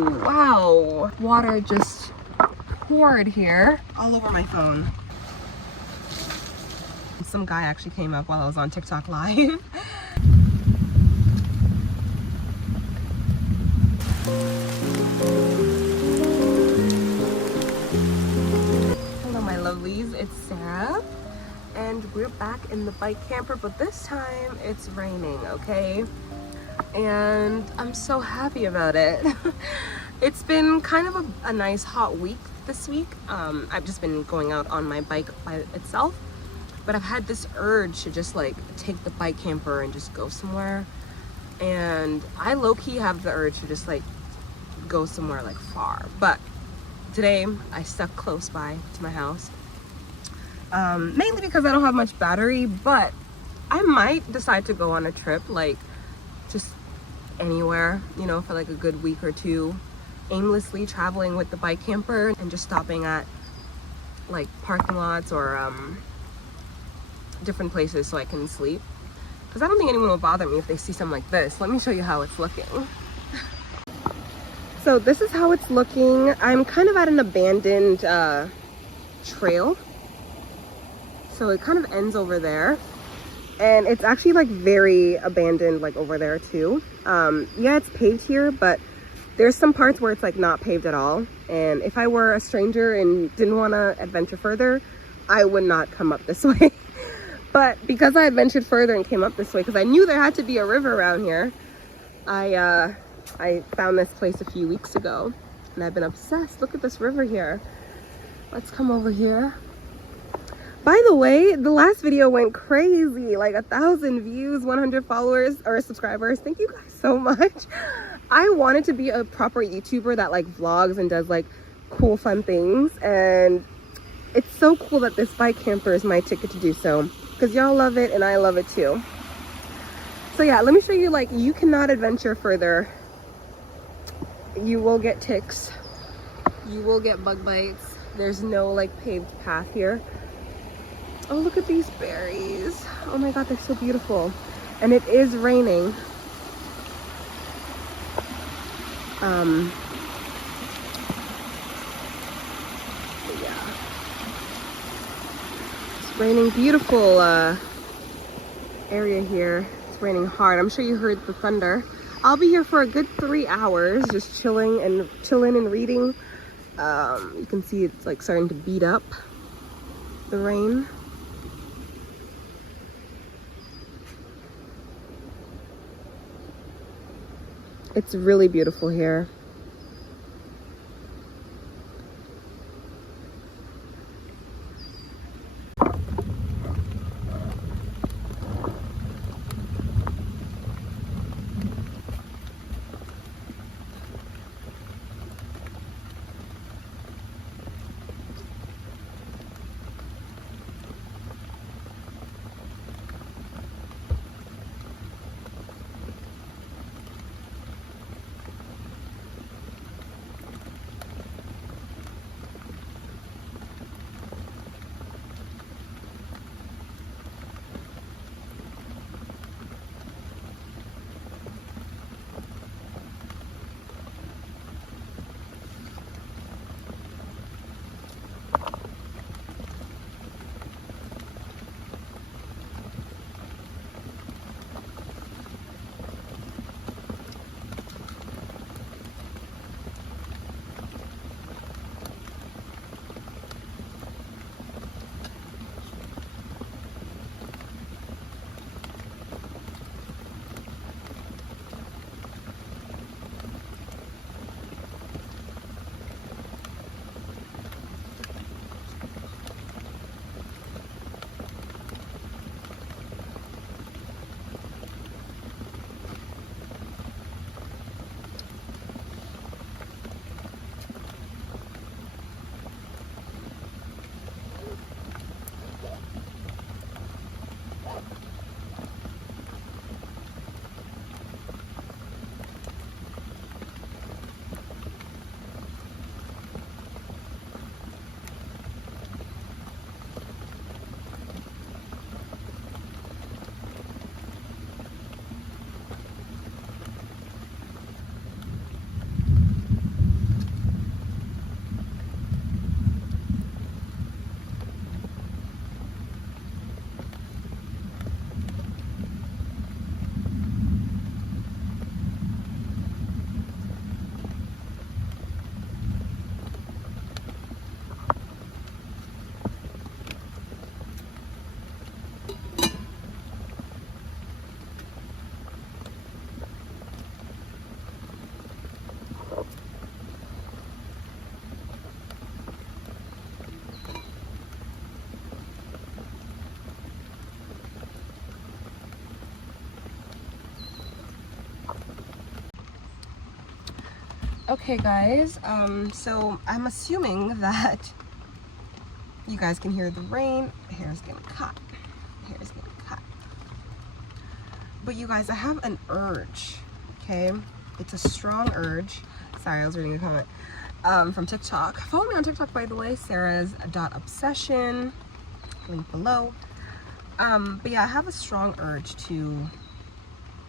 Oh, wow. Water just poured here all over my phone. Some guy actually came up while I was on TikTok live. Hello my lovelies, it's Sarah and we're back in the bike camper, but this time it's raining, okay? And I'm so happy about it. It's been kind of a nice hot week this week. I've just been going out on my bike by itself, but I've had this urge to just like take the bike camper and just go somewhere. And I low-key have the urge to just like go somewhere like far, but today I stuck close by to my house, mainly because I don't have much battery, but I might decide to go on a trip, like just anywhere, you know, for like a good week or two, aimlessly traveling with the bike camper and just stopping at like parking lots or different places so I can sleep, because I don't think anyone will bother me if they see something like this. Let me show you how it's looking. So this is how it's looking. I'm kind of at an abandoned trail, so it kind of ends over there, and it's actually like very abandoned like over there too. Yeah, it's paved here, but there's some parts where it's like not paved at all, and if I were a stranger and didn't want to adventure further, I would not come up this way. But because I adventured further and came up this way because I knew there had to be a river around here, I found this place a few weeks ago and I've been obsessed. Look at this river here. Let's come over here. By the way, the last video went crazy, like 1,000 views, 100 followers or subscribers. Thank you guys so much. I wanted to be a proper YouTuber that like vlogs and does like cool fun things, and it's so cool that this bike camper is my ticket to do so, because y'all love it and I love it too. So yeah, let me show you, like, you cannot adventure further. You will get ticks, you will get bug bites. There's no like paved path here. Oh, look at these berries. Oh my god, they're so beautiful. And it is raining. Yeah, it's raining. Beautiful area here. It's raining hard. I'm sure you heard the thunder. I'll be here for a good 3 hours, just chilling and reading. You can see it's like starting to beat up, the rain. It's really beautiful here. Okay guys, so I'm assuming that you guys can hear the rain. Hair's getting cut. Hair's getting cut. But you guys, I have an urge, okay? It's a strong urge. Sorry, I was reading a comment from TikTok. Follow me on TikTok, by the way, sarahs.obsession, link below. But yeah, I have a strong urge to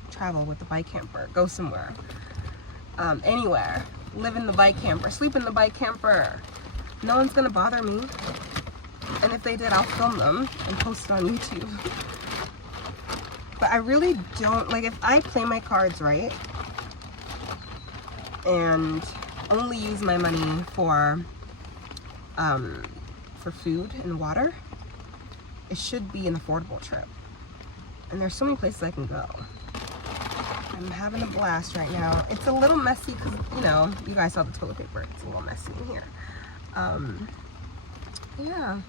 travel with the bike camper, go somewhere, anywhere, live in the bike camper, sleep in the bike camper. No one's gonna bother me. And if they did, I'll film them and post it on YouTube. But I really don't, like, if I play my cards right and only use my money for food and water, it should be an affordable trip. And there's so many places I can go. I'm having a blast right now. It's a little messy because, you know, you guys saw the toilet paper. It's a little messy in here. Yeah.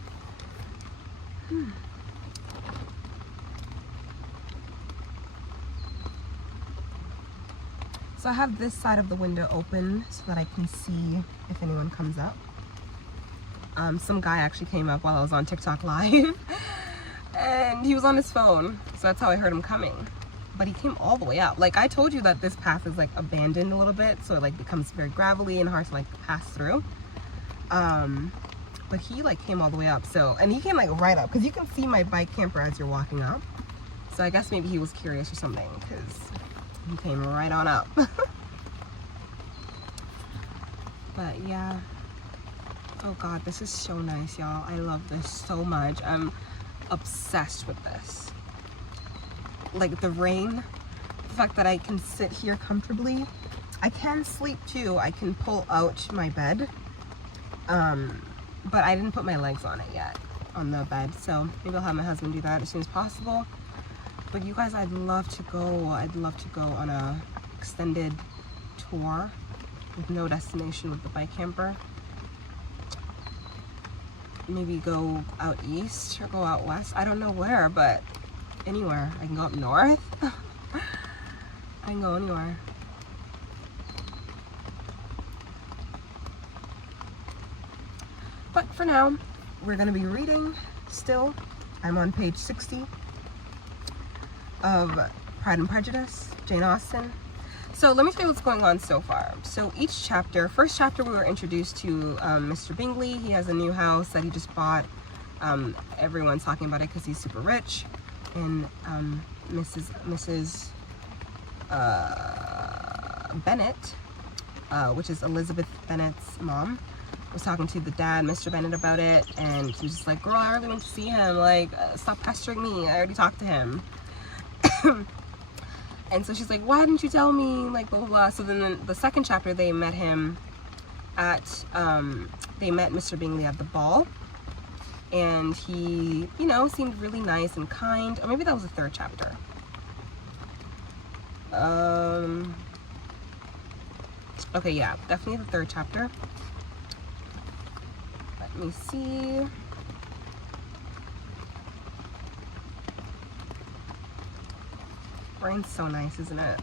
So I have this side of the window open so that I can see if anyone comes up. Some guy actually came up while I was on TikTok live and he was on his phone, so that's how I heard him coming. But he came all the way up. Like, I told you that this path is like abandoned a little bit, so it like becomes very gravelly and hard to like pass through. But he like came all the way up, so, and he came like right up because you can see my bike camper as you're walking up. So I guess maybe he was curious or something because he came right on up. But yeah, oh god, this is so nice, y'all. I love this so much. I'm obsessed with this. Like the rain, the fact that I can sit here comfortably. I can sleep too. I can pull out my bed, but I didn't put my legs on it yet, on the bed, so maybe I'll have my husband do that as soon as possible. But you guys, I'd love to go on a extended tour with no destination with the bike camper. Maybe go out east or go out west. I don't know where, but anywhere. I can go up north. I can go anywhere. But for now, we're going to be reading still. I'm on page 60 of Pride and Prejudice, Jane Austen. So let me tell you what's going on so far. So each chapter, first chapter we were introduced to Mr. Bingley. He has a new house that he just bought. Everyone's talking about it because he's super rich. And Mrs. Bennet, which is Elizabeth Bennet's mom, was talking to the dad, Mr. Bennet, about it, and he was just like, girl, I really went to see him, like, stop pestering me, I already talked to him. And so she's like, why didn't you tell me, like, blah, blah, blah. So then the second chapter, they met him at, they met Mr. Bingley at the ball, and he, you know, seemed really nice and kind. Or maybe that was the third chapter. Okay, yeah, definitely the third chapter. Let me see. Rain's so nice, isn't it?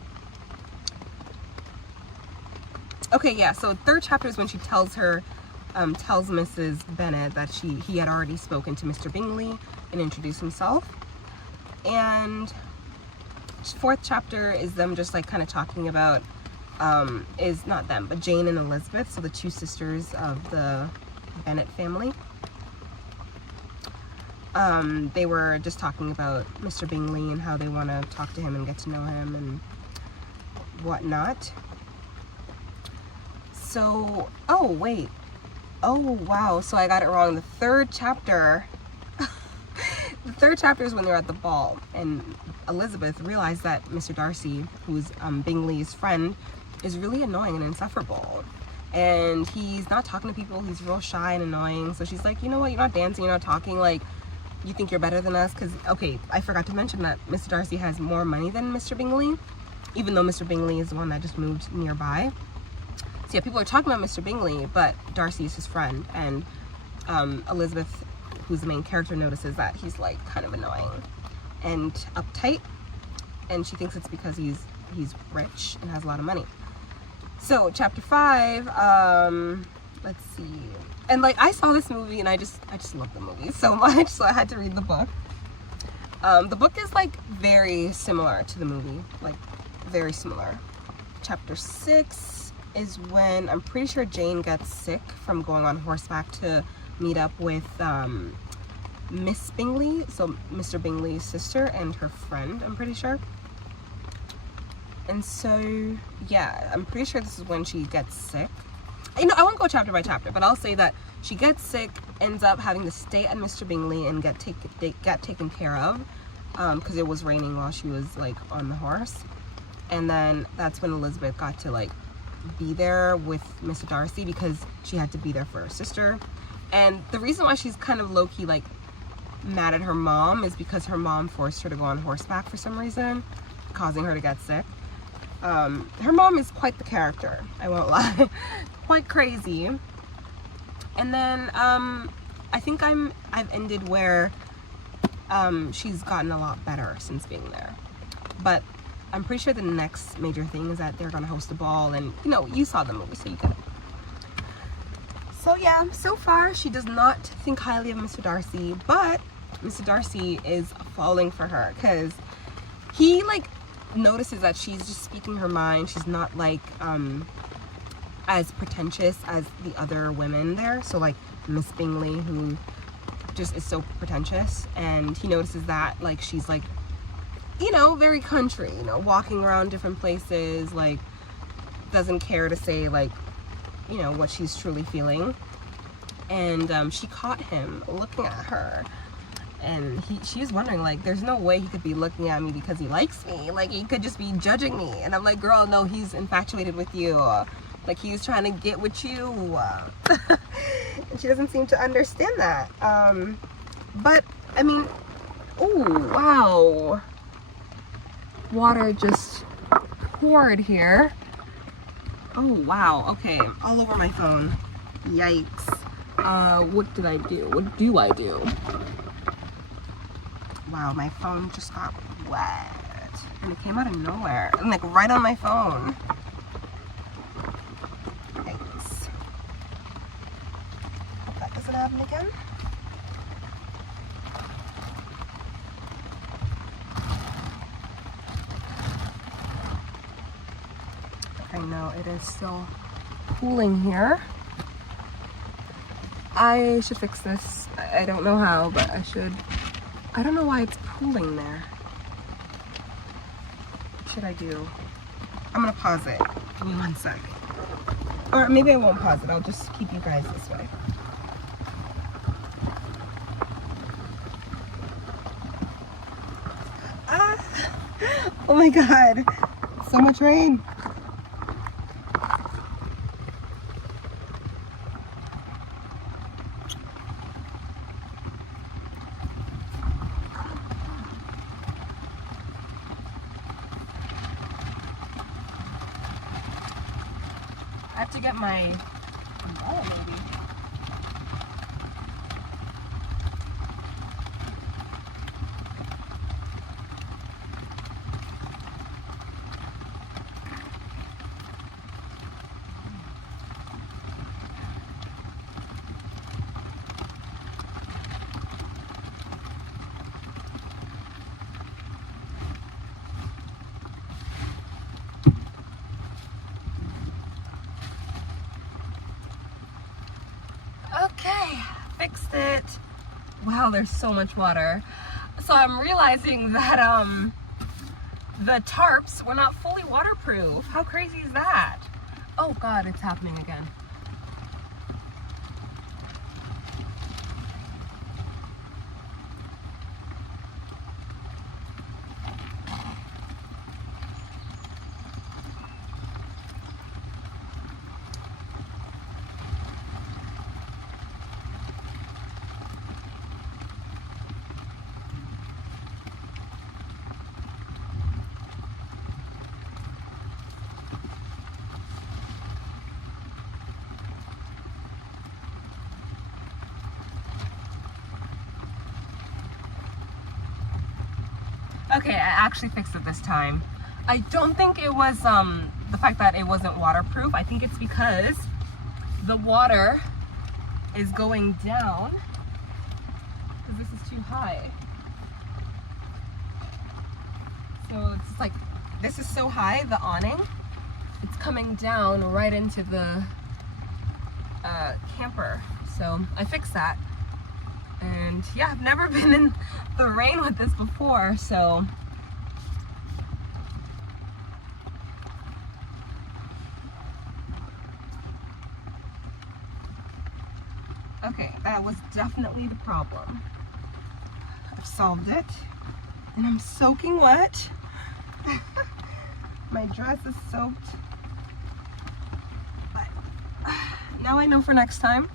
Okay, yeah, so third chapter is when she tells her, tells Mrs. Bennet that he had already spoken to Mr. Bingley and introduced himself. And fourth chapter is them just like kind of talking about, is not them, but Jane and Elizabeth, so the two sisters of the Bennet family. They were just talking about Mr. Bingley and how they want to talk to him and get to know him and whatnot. So, oh wait, oh wow, so I got it wrong. The third chapter, the third chapter is when they're at the ball, and Elizabeth realized that Mr. Darcy, who's Bingley's friend, is really annoying and insufferable. And he's not talking to people, he's real shy and annoying. So she's like, you know what, you're not dancing, you're not talking, like, you think you're better than us? Because, okay, I forgot to mention that Mr. Darcy has more money than Mr. Bingley, even though Mr. Bingley is the one that just moved nearby. So yeah, people are talking about Mr. Bingley, but Darcy is his friend, and Elizabeth, who's the main character, notices that he's like kind of annoying and uptight, and she thinks it's because he's rich and has a lot of money. So chapter 5, let's see. And like I saw this movie and I just love the movie so much, so I had to read the book. The book is like very similar to the movie, like very similar. Chapter 6 is when I'm pretty sure Jane gets sick from going on horseback to meet up with Miss Bingley, so Mr. Bingley's sister and her friend, I'm pretty sure. And so, yeah, I'm pretty sure this is when she gets sick. You know, I won't go chapter by chapter, but I'll say that she gets sick, ends up having to stay at Mr. Bingley and get taken care of, because it was raining while she was like on the horse. And then that's when Elizabeth got to like be there with Mr. Darcy, because she had to be there for her sister. And the reason why she's kind of low-key like mad at her mom is because her mom forced her to go on horseback for some reason, causing her to get sick. Her mom is quite the character, I won't lie. Quite crazy. And then I think I've ended where she's gotten a lot better since being there. But I'm pretty sure the next major thing is that they're gonna host a ball, and you know, you saw the movie, so you get it. So yeah, so far she does not think highly of Mr. Darcy, but Mr. Darcy is falling for her because he like notices that she's just speaking her mind. She's not like as pretentious as the other women there, so like Miss Bingley, who just is so pretentious, and he notices that like she's like, you know, very country, you know, walking around different places, like doesn't care to say like, you know, what she's truly feeling. And she caught him looking at her, and she was wondering like, there's no way he could be looking at me because he likes me, like he could just be judging me. And I'm like, girl, no, he's infatuated with you, like he's trying to get with you. And she doesn't seem to understand that. But I mean, oh wow, water just poured here. Oh wow, okay, all over my phone. Yikes. What did I do? What do I do? Wow, my phone just got wet. And it came out of nowhere. And like right on my phone. Yikes. Hope that doesn't happen again. I know it is still cooling here. I should fix this. I don't know how, but I should. I don't know why it's pooling there. What should I do? I'm gonna pause it. Give me 1 sec. Or maybe I won't pause it. I'll just keep you guys this way. Ah! Oh my god. So much rain. I have to get my umbrella maybe. Okay, fixed it. Wow, there's so much water. So I'm realizing that the tarps were not fully waterproof. How crazy is that? Oh god, it's happening again. Okay, I actually fixed it this time. I don't think it was the fact that it wasn't waterproof. I think it's because the water is going down because this is too high. So it's like, this is so high, the awning, it's coming down right into the camper. So I fixed that. And yeah, I've never been in the rain with this before, so. Okay, that was definitely the problem. I've solved it. And I'm soaking wet. My dress is soaked. But now I know for next time.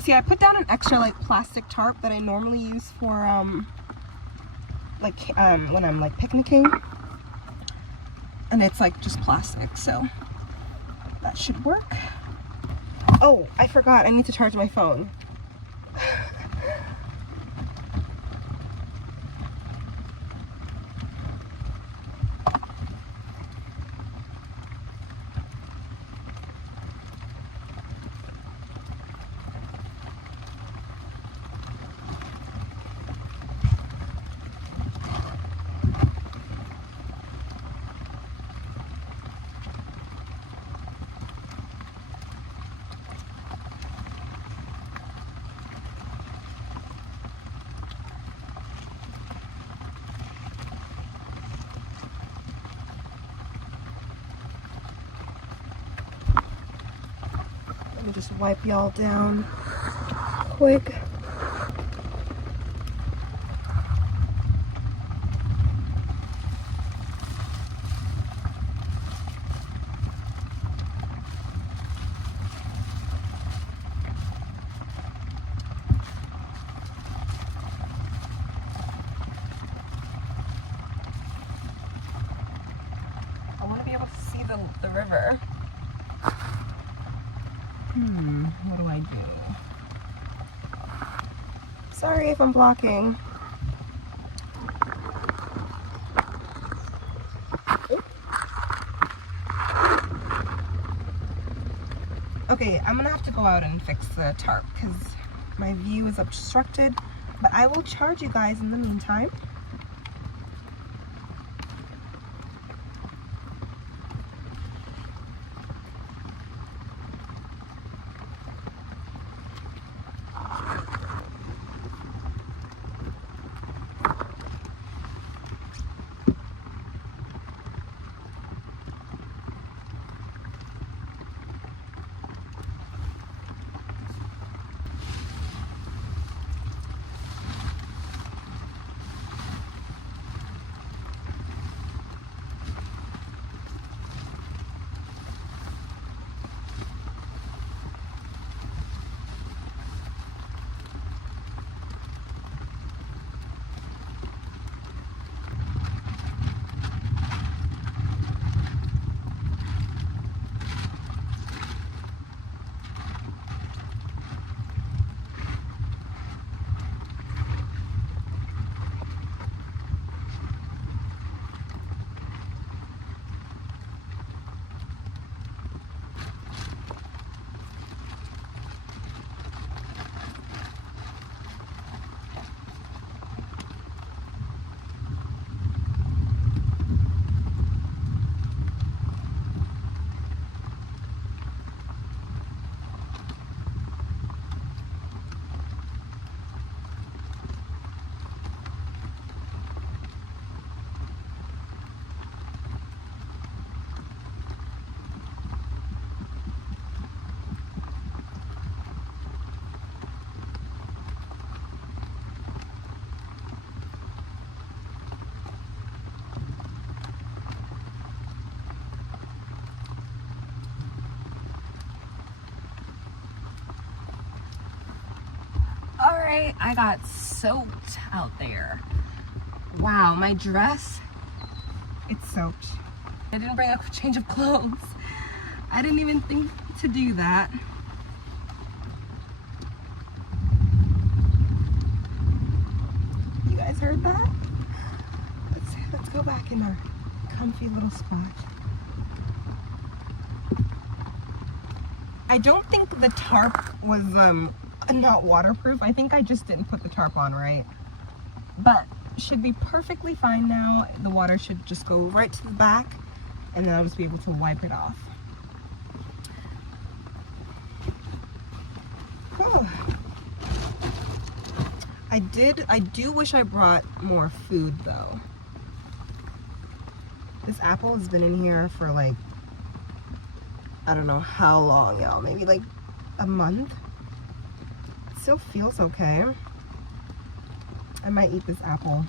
See, I put down an extra like plastic tarp that I normally use for when I'm like picnicking. And it's like just plastic, so that should work. Oh, I forgot, I need to charge my phone. Let me just wipe y'all down quick. I want to be able to see the river. What do I do? Sorry if I'm blocking. Okay, I'm gonna have to go out and fix the tarp because my view is obstructed, but I will charge you guys in the meantime. I got soaked out there. Wow, my dress, it's soaked. I didn't bring a change of clothes. I didn't even think to do that. You guys heard that? Let's go. go back in our comfy little spot. I don't think the tarp was not waterproof. I think I just didn't put the tarp on right. But should be perfectly fine now. The water should just go right to the back and then I'll just be able to wipe it off. Whew. I do wish I brought more food though. This apple has been in here for like, I don't know how long, y'all. Maybe like a month. It still feels okay. I might eat this apple.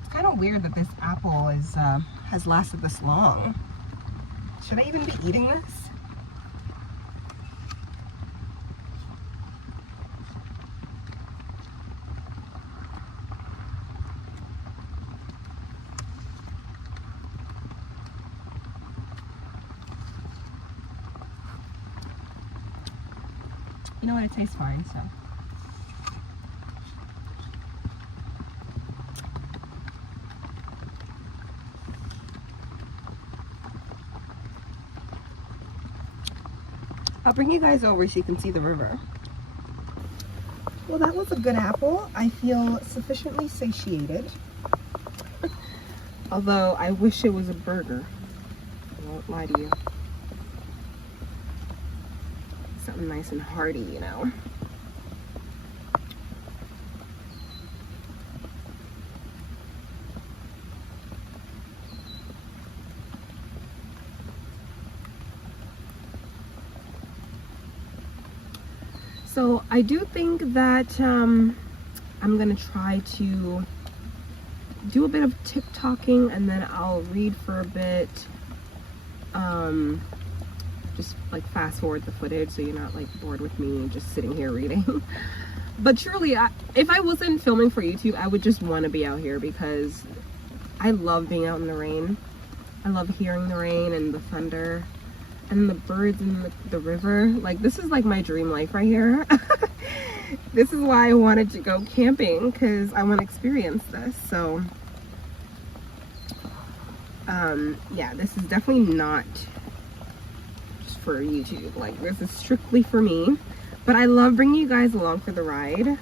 It's kind of weird that this apple is has lasted this long. Should I even be eating this? You know what, it tastes fine, so. I'll bring you guys over so you can see the river. Well, that was a good apple. I feel sufficiently satiated. Although I wish it was a burger. I won't lie to you. Something nice and hearty, you know. So I do think that I'm gonna try to do a bit of TikToking and then I'll read for a bit. Just like fast forward the footage so you're not like bored with me just sitting here reading. But truly, if I wasn't filming for YouTube, I would just want to be out here because I love being out in the rain. I love hearing the rain and the thunder and the birds in the river. Like, this is like my dream life right here. This is why I wanted to go camping, because I want to experience this. So yeah, this is definitely not just for YouTube. Like, this is strictly for me. But I love bringing you guys along for the ride,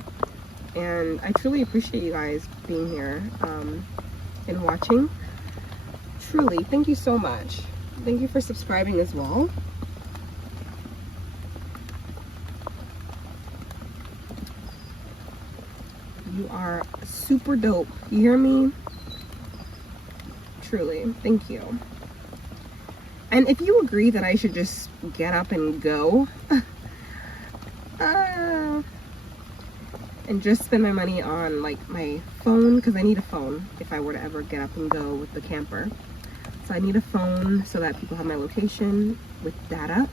and I truly appreciate you guys being here and watching. Truly, thank you so much. Thank you for subscribing as well. You are super dope. You hear me? Truly, thank you. And if you agree that I should just get up and go, and just spend my money on like my phone, because I need a phone if I were to ever get up and go with the camper. So I need a phone so that people have my location with data,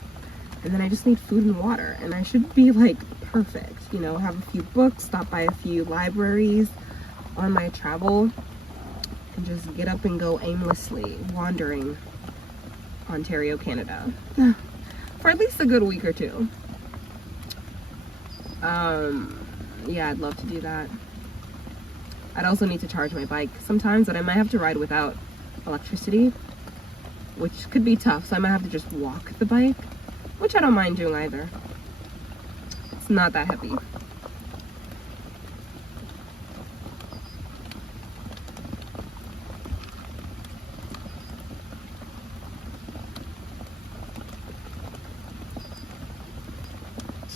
and then I just need food and water, and I should be like perfect, you know, have a few books, stop by a few libraries on my travel, and just get up and go aimlessly wandering Ontario, Canada for at least a good week or two. Yeah, I'd love to do that. I'd also need to charge my bike sometimes, but I might have to ride without electricity, which could be tough, so I might have to just walk the bike, which I don't mind doing either. It's not that heavy.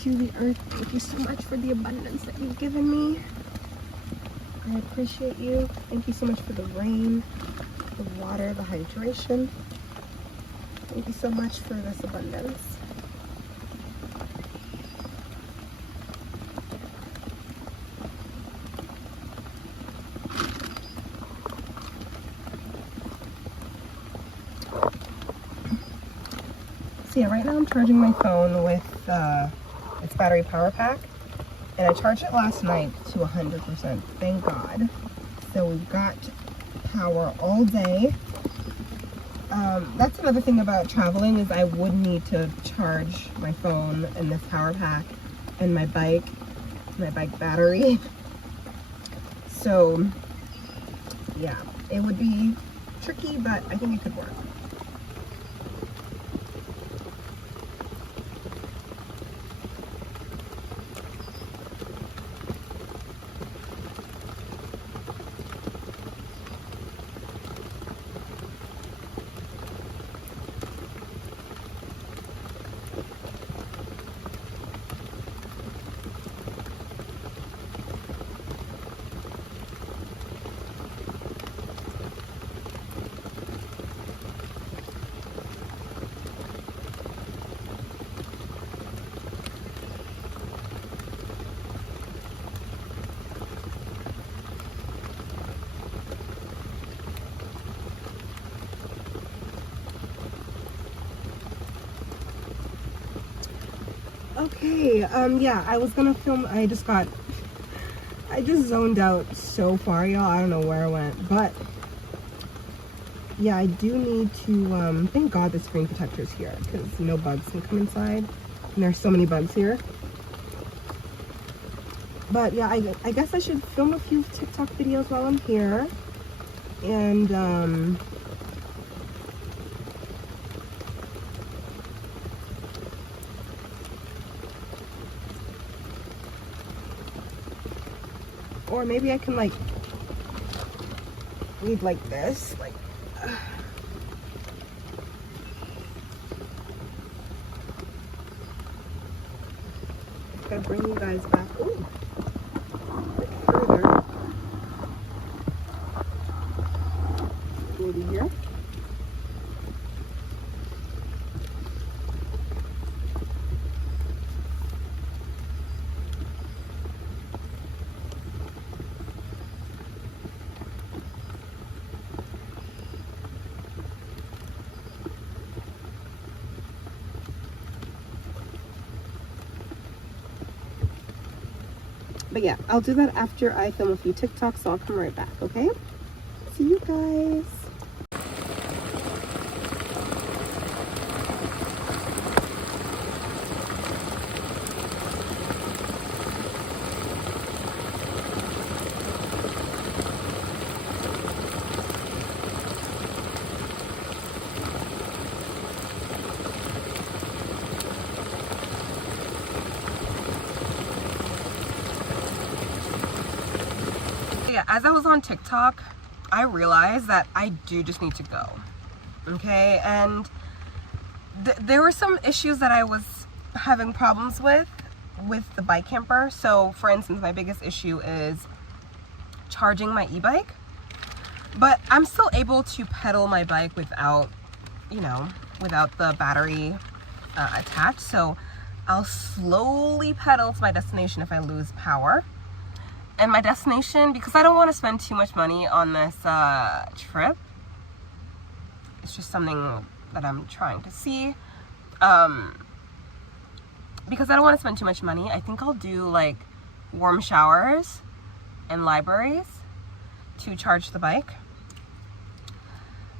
To the earth, thank you so much for the abundance that you've given me. I appreciate you. Thank you so much for the rain, the water, the hydration. Thank you so much for this abundance. So yeah, right now I'm charging my phone with its battery power pack, and I charged it last night to 100%, thank God. So we've got power all day. That's another thing about traveling is I would need to charge my phone and this power pack and my bike battery. So yeah, it would be tricky, but I think it could work. Okay, yeah, I was gonna film, I just zoned out so far, y'all. I don't know where I went, but yeah, I do need to, thank God the screen protector's here, because no bugs can come inside, and there's so many bugs here. But yeah, I guess I should film a few TikTok videos while I'm here, and, or maybe I can, like, read like this, like, gotta bring you guys back, ooh, a bit further, maybe here. But yeah, I'll do that after I film a few TikToks, so I'll come right back, okay? See you guys. Yeah, as I was on TikTok, I realized that I do just need to go, okay? And there were some issues that I was having problems with the bike camper. So for instance, my biggest issue is charging my e-bike, but I'm still able to pedal my bike without, you know, without the battery attached. So I'll slowly pedal to my destination if I lose power. And my destination, because I don't want to spend too much money on this trip, it's just something that I'm trying to see, because I don't want to spend too much money, I think I'll do like warm showers and libraries to charge the bike.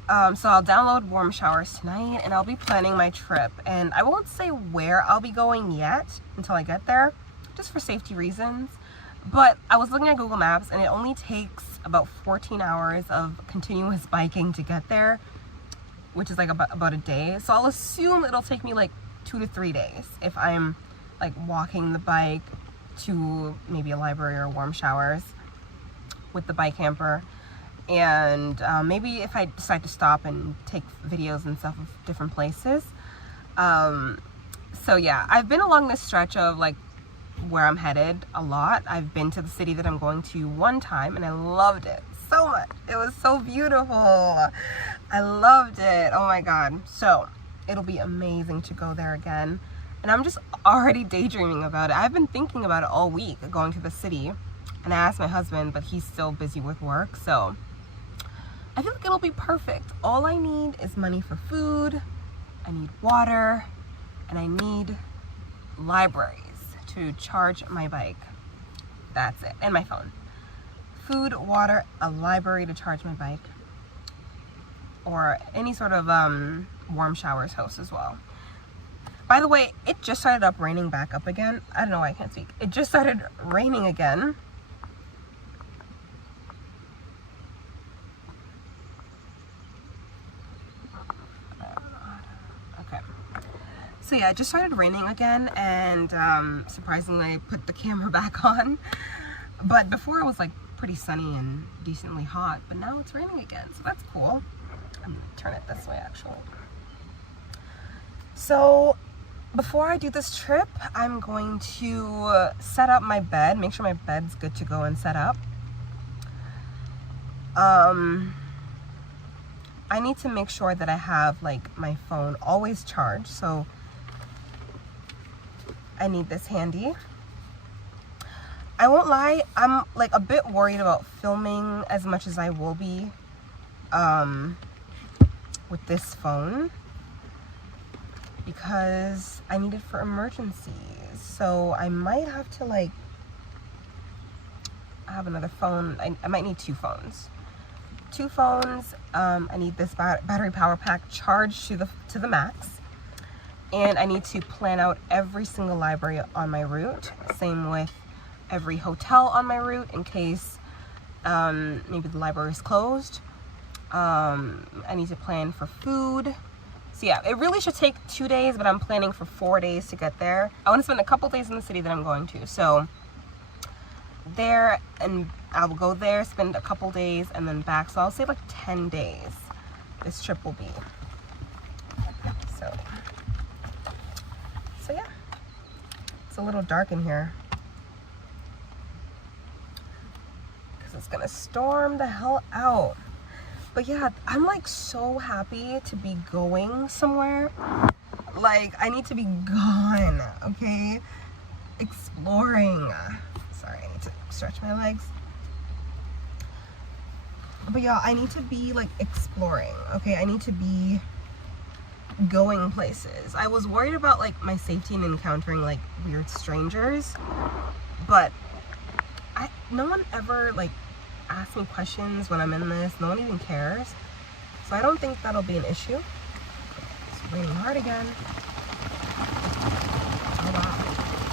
So I'll download warm showers tonight, and I'll be planning my trip, and I won't say where I'll be going yet until I get there, just for safety reasons. But I was looking at Google Maps, and it only takes about 14 hours of continuous biking to get there, which is like about a day. So I'll assume it'll take me like 2 to 3 days if I'm like walking the bike to maybe a library or warm showers with the bike camper. And maybe if I decide to stop and take videos and stuff of different places. So yeah, I've been along this stretch of like where I'm headed a lot. I've been to the city that I'm going to one time, and I loved it so much. It was so beautiful. I loved it. Oh my God. So it'll be amazing to go there again. And I'm just already daydreaming about it. I've been thinking about it all week, going to the city. And I asked my husband, but he's still busy with work. So I feel like it'll be perfect. All I need is money for food. I need water, and I need libraries to charge my bike. That's it. And my phone. Food, water, a library to charge my bike. or any sort of warm showers house as well. By the way, it just started up raining back up again. I don't know why I can't speak. It just started raining again. Okay. So yeah, it just started raining again, and surprisingly I put the camera back on. But before it was like pretty sunny and decently hot, but now it's raining again, so that's cool. I'm gonna turn it this way actually. So before I do this trip, I'm going to set up my bed, make sure my bed's good to go and set up. I need to make sure that I have like my phone always charged, so I need this handy. I won't lie, I'm like a bit worried about filming as much as I will be with this phone, because I need it for emergencies. So I might have to like have another phone. I might need two phones. I need this battery power pack charged to the max, and I need to plan out every single library on my route. Same with every hotel on my route in case maybe the library is closed. I need to plan for food. So yeah, it really should take 2 days, but I'm planning for 4 days to get there. I want to spend a couple days in the city that I'm going to. So there, and I will go there, spend a couple days, and then back. So I'll say like 10 days this trip will be. So yeah, it's a little dark in here because it's gonna storm the hell out. But yeah, I'm like so happy to be going somewhere. Like, I need to be gone, okay? Exploring. Sorry, I need to stretch my legs. But yeah, I need to be like exploring, okay? I need to be going places. I was worried about like my safety and encountering like weird strangers, but no one ever like ask me questions when I'm in this. No one even cares, so I don't think that'll be an issue. It's raining hard again. Oh wow,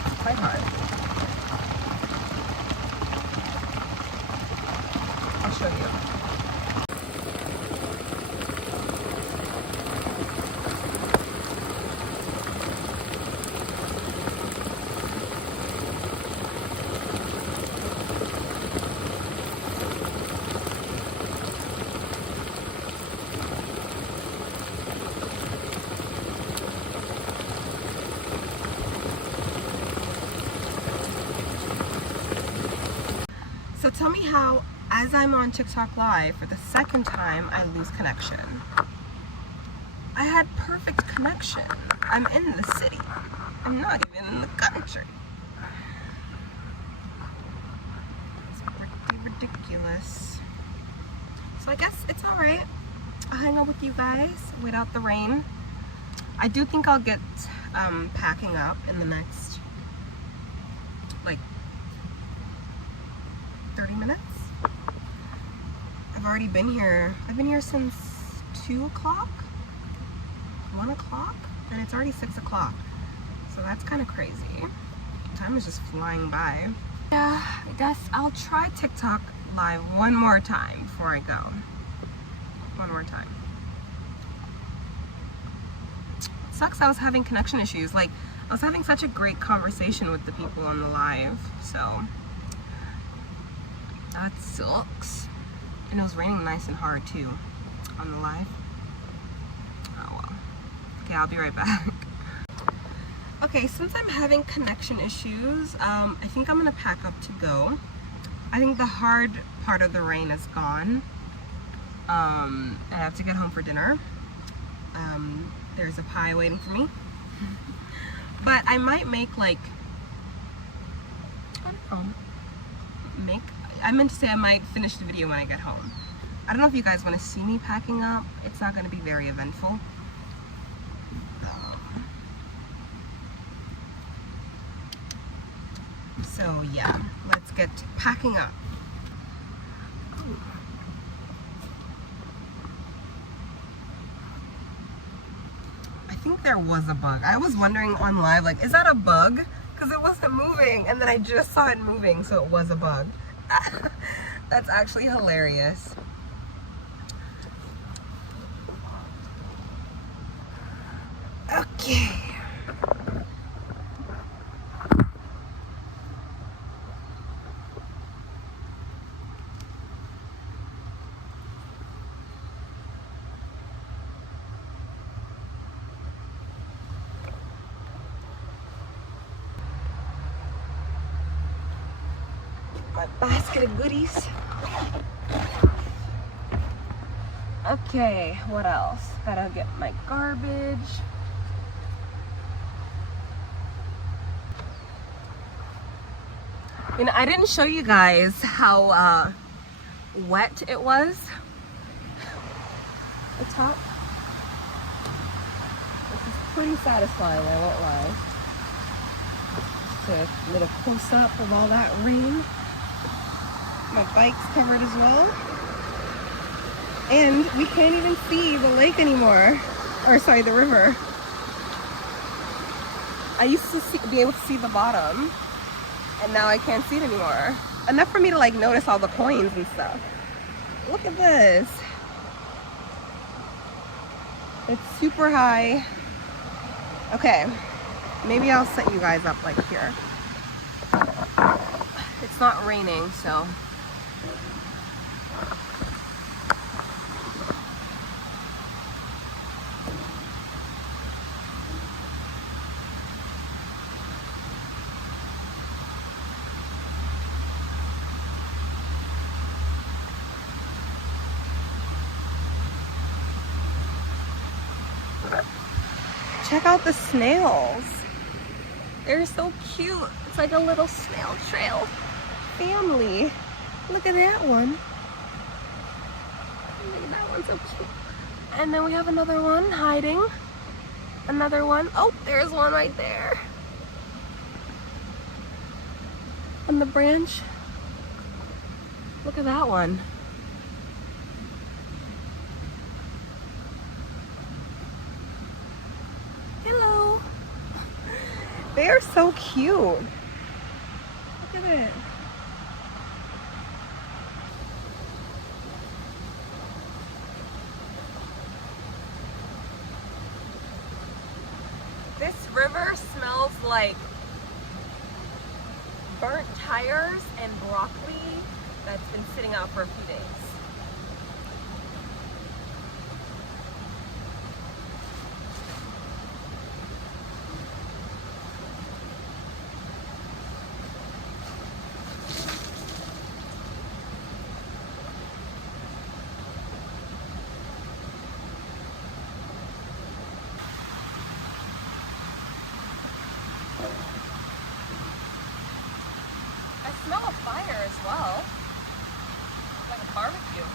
it's quite hard. I'll show you. So tell me how, as I'm on TikTok Live for the second time, I lose connection. I had perfect connection. I'm in the city. I'm not even in the country. It's pretty ridiculous. So I guess it's alright. I'll hang out with you guys, wait out the rain. I do think I'll get packing up in the next like 30 minutes. I've already been here. I've been here since 2 o'clock, 1 o'clock, and it's already 6 o'clock. So that's kind of crazy. Time is just flying by. Yeah, I guess I'll try TikTok Live one more time before I go. One more time. It sucks I was having connection issues. Like, I was having such a great conversation with the people on the live, so that sucks. And it was raining nice and hard too on the live. Oh well. Okay, I'll be right back. Okay, since I'm having connection issues, I think I'm gonna pack up to go. I think the hard part of the rain is gone. I have to get home for dinner. There's a pie waiting for me. But I might make like, I don't know, I meant to say I might finish the video when I get home. I don't know if you guys want to see me packing up. It's not going to be very eventful. So yeah, let's get packing up. think there was a bug. I was wondering on live, like, is that a bug? Because it wasn't moving, and then I just saw it moving, so it was a bug. That's actually hilarious. Okay. My basket of goodies. Okay, what else? Gotta get my garbage. You know, I didn't show you guys how wet it was. The top. This is pretty satisfying, I won't lie. Just a little close up of all that rain. My bike's covered as well. And we can't even see the lake anymore. Or sorry, the river. I used to be able to see the bottom. And now I can't see it anymore. Enough for me to like notice all the coins and stuff. Look at this. It's super high. Okay, maybe I'll set you guys up like here. It's not raining, so. Check out the snails. They're so cute. It's like a little snail trail family. Look at that one. Look at that one, so cute. And then we have another one hiding. Another one. Oh, there's one right there. On the branch. Look at that one. Hello. They are so cute. Look at it. This river smells like burnt tires and broccoli that's been sitting out for a few days. I smell a fire as well. It's like a barbecue.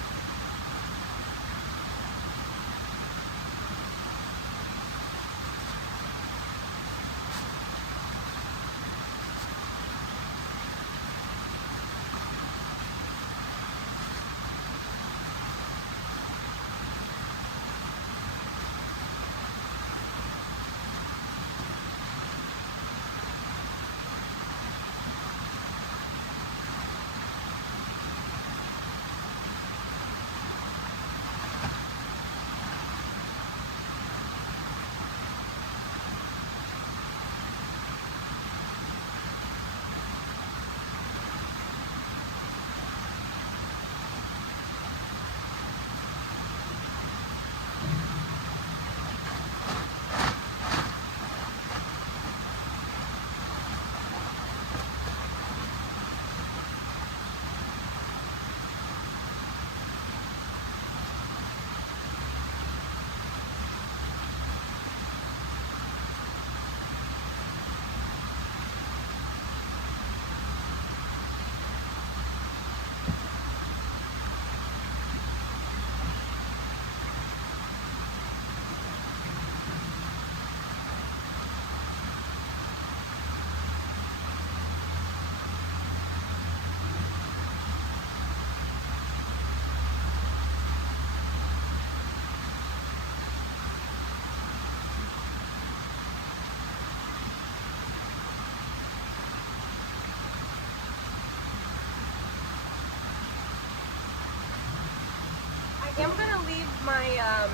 my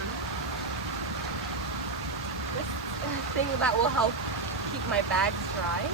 this thing that will help keep my bags dry.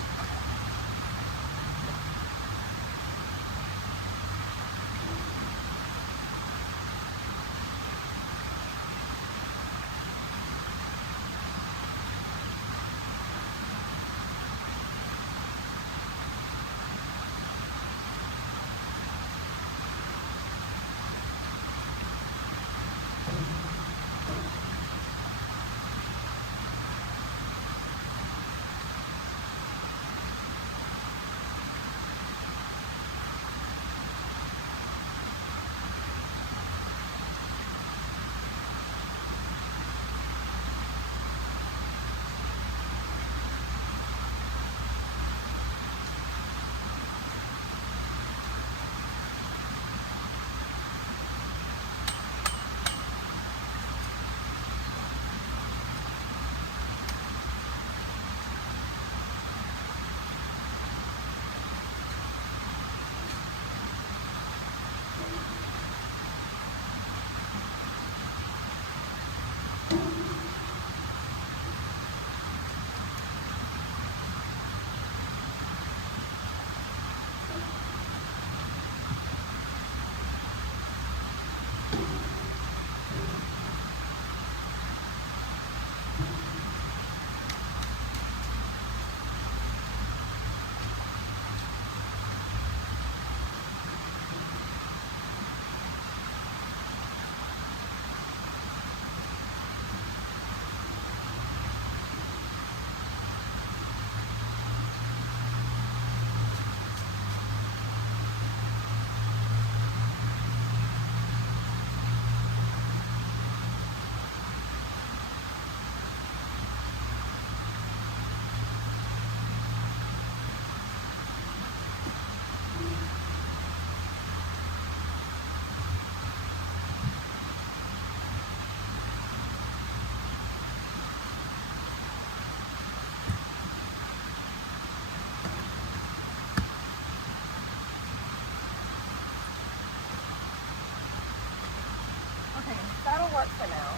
Okay, that'll work for now.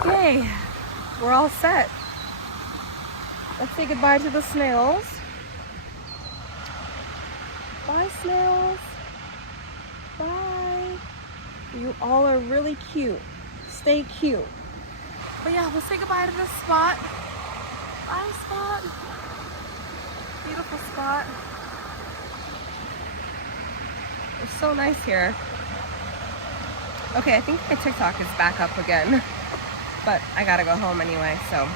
Okay, we're all set. Let's say goodbye to the snails. Bye, snails. Bye. You all are really cute. Stay cute. But yeah, we'll say goodbye to this spot. Bye, spot. Beautiful spot. It's so nice here. Okay, I think my TikTok is back up again. But I gotta go home anyway, so.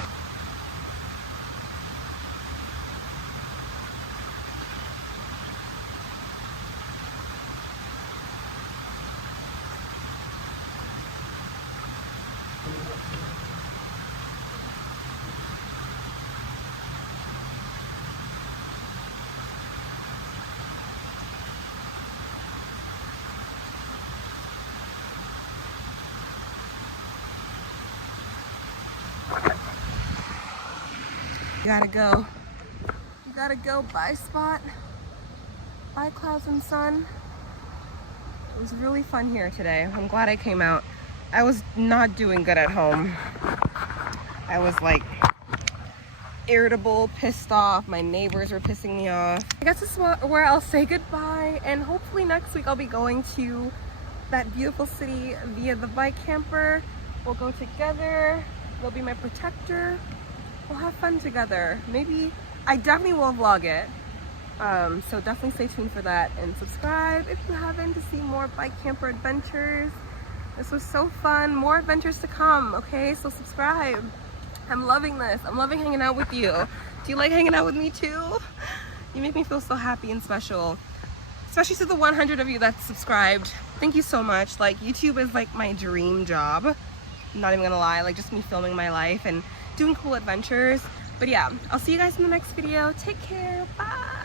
You gotta go. You gotta go. Bye, spot. Bye, clouds and sun. It was really fun here today. I'm glad I came out. I was not doing good at home. I was like irritable, pissed off. My neighbors were pissing me off. I guess this is where I'll say goodbye, and hopefully next week I'll be going to that beautiful city via the bike camper. We'll go together. They'll be my protector. We'll have fun together. Maybe, I definitely will vlog it. So definitely stay tuned for that, and subscribe if you haven't to see more bike camper adventures. This was so fun. More adventures to come, okay? So subscribe. I'm loving this. I'm loving hanging out with you. Do you like hanging out with me too? You make me feel so happy and special. Especially to the 100 of you that subscribed. Thank you so much. Like, YouTube is like my dream job. I'm not even gonna lie, like just me filming my life and doing cool adventures. But yeah, I'll see you guys in the next video. Take care. Bye.